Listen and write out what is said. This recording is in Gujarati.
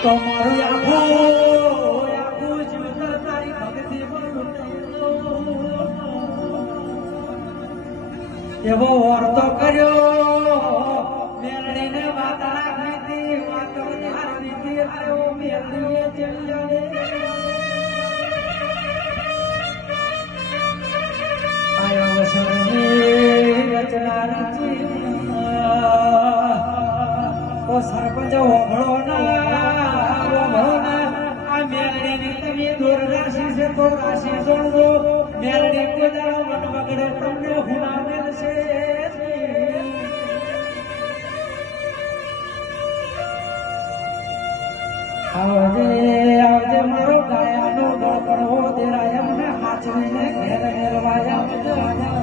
તમારું આખું જીવન તારી ભક્તિ એવો વર્તો કર્યો મેરડીને વાતડા દીધી વાતો ધાર દીધી આવ્યો મેરડીએ ચલ્યો આયો વસરની રચના રચી ઓ સરપંચ ઓભળો ના આ મેરડીની તમે દૂર રાશિ છે તો રાશિ જોડો મેરડી કોદાળો મન બગડે તમને હુના મેલશે આવજે મારો ગાયાનો ગળગળો દેરાય મને હાચવીને ઘેર ઘેર વાયા